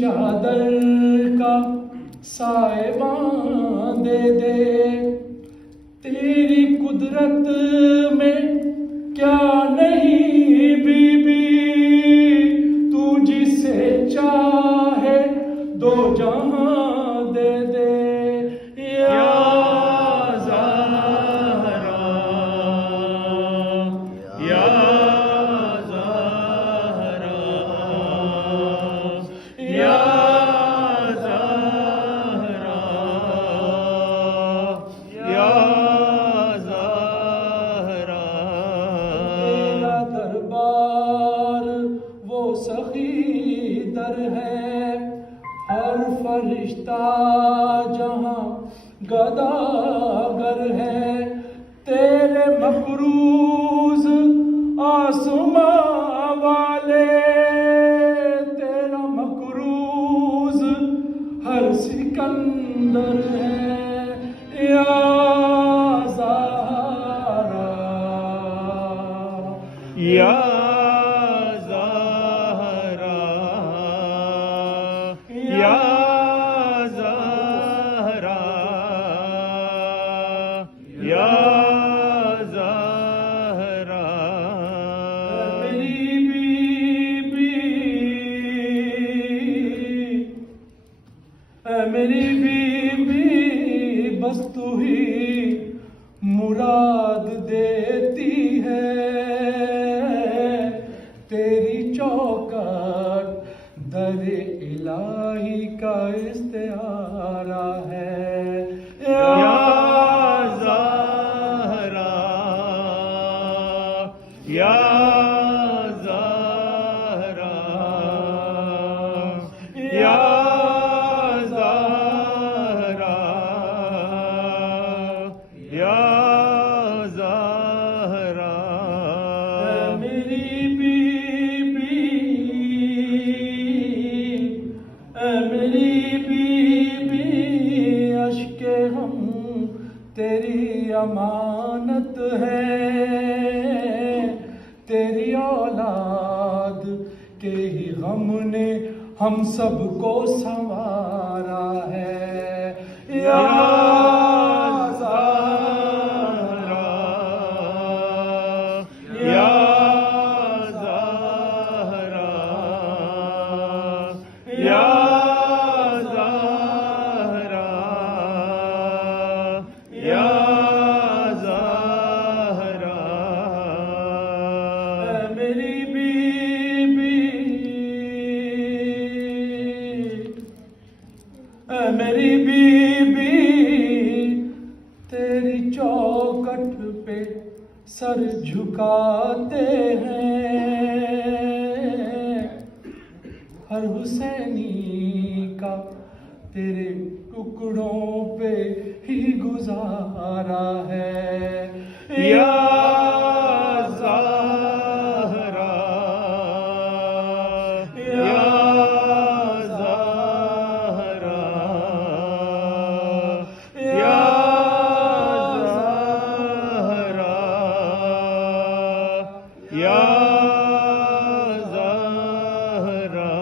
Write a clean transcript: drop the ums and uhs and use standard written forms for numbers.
چادر کا سائبان دے دے، تیری قدرت میں کیا نہیں بی بی، تو جسے چاہے دو جہاں دے دے، یا زہرا یا زہرا یا زہرا یا زہرا، تیرا دربار وہ سخی در ہے، ہر فرشتہ جہاں گداگر ہے، تیرے مقروض آسماں والے، تیرا مقروض ہر سکندر ہے، یا زہرا یا زہرا یا زہرا یا زہرا، میری بی بی بس تو ہی مراد دیتی ہے، تیری چوکٹ در الہی کا استعارہ ہے، یا زہرا یا زہرا یا زہرا یا زہرا، میری بی بی اشک ہم تیری امانت ہے، تیری اولاد کے ہی غم نے ہم سب کو سنوارا ہے، یا زہرا یا زہرا یا زہرا یا زہرا، میری بی بی تیری چوکٹ پہ سر جھکاتے ہیں، ہر حسینی کا تیرے ٹکڑوں پہ ہی گزارا ہے، یا زہرا یا زہرا یا زہرا یا زہرا۔